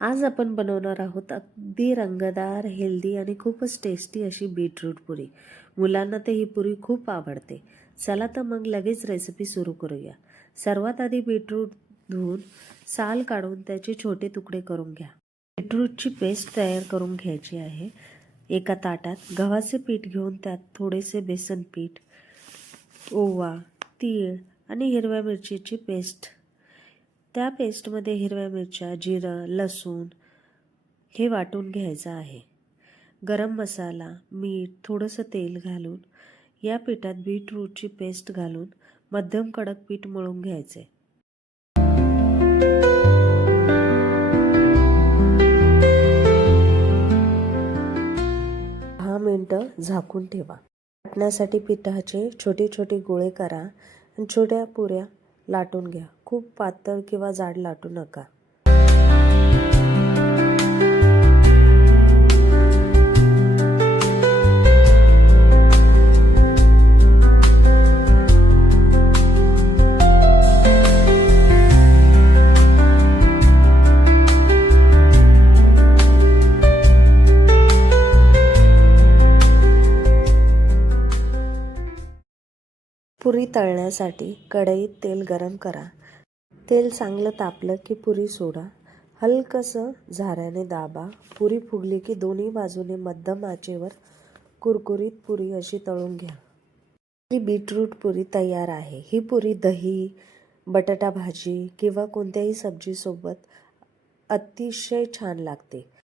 आज आपण बनवणार आहोत अगदी रंगतदार, हेल्दी आणि खूपच टेस्टी अशी बीटरूट पुरी. मुलांना तर ही पुरी खूप आवडते. चला तर मग लगेच रेसिपी सुरू करूया. सर्वात आधी बीटरूट धुवून साल काढून त्याचे छोटे तुकडे करून घ्या. बीटरूटची पेस्ट तयार करून घ्यायची आहे. एका ताटात गव्हाचे पीठ घेऊन त्यात थोडेसे बेसन पीठ, ओवा, तीळ आणि हिरव्या मिरचीची पेस्ट. त्या पेस्टमध्ये हिरव्या मिरच्या, जिरं, लसूण हे वाटून घ्यायचं आहे. गरम मसाला, मीठ, थोडंसं तेल घालून या पिठात बीटरूटची पेस्ट घालून मध्यम कडक पीठ मळून घ्यायचे. 10 मिनिटं झाकून ठेवा. लाटण्यासाठी पिठाचे छोटे छोटे गोळे करा आणि छोट्या पुऱ्या लाटून घ्या. खूप पातळ किंवा जाड लाटू नका. पुरी तळण्यासाठी कढईत तेल गरम करा. तेल चांगलं तापलं की पुरी सोडा. हलकसं झाऱ्याने दाबा. पुरी फुगली की दोन्ही बाजूने मध्यम आचेवर कुरकुरीत पुरी अशी तळून घ्या. ही बीटरूट पुरी तयार आहे. ही पुरी दही, बटाटा भाजी किंवा कोणत्याही सब्जीसोबत अतिशय छान लागते.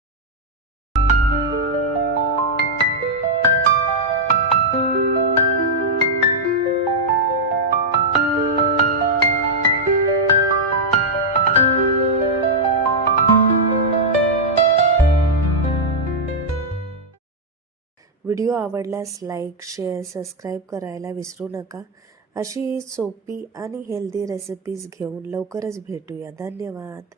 व्हिडिओ आवडल्यास लाईक, शेअर, सबस्क्राईब करायला विसरू नका. अशी सोपी आणि हेल्दी रेसिपीज घेऊन लवकरच भेटूया. धन्यवाद.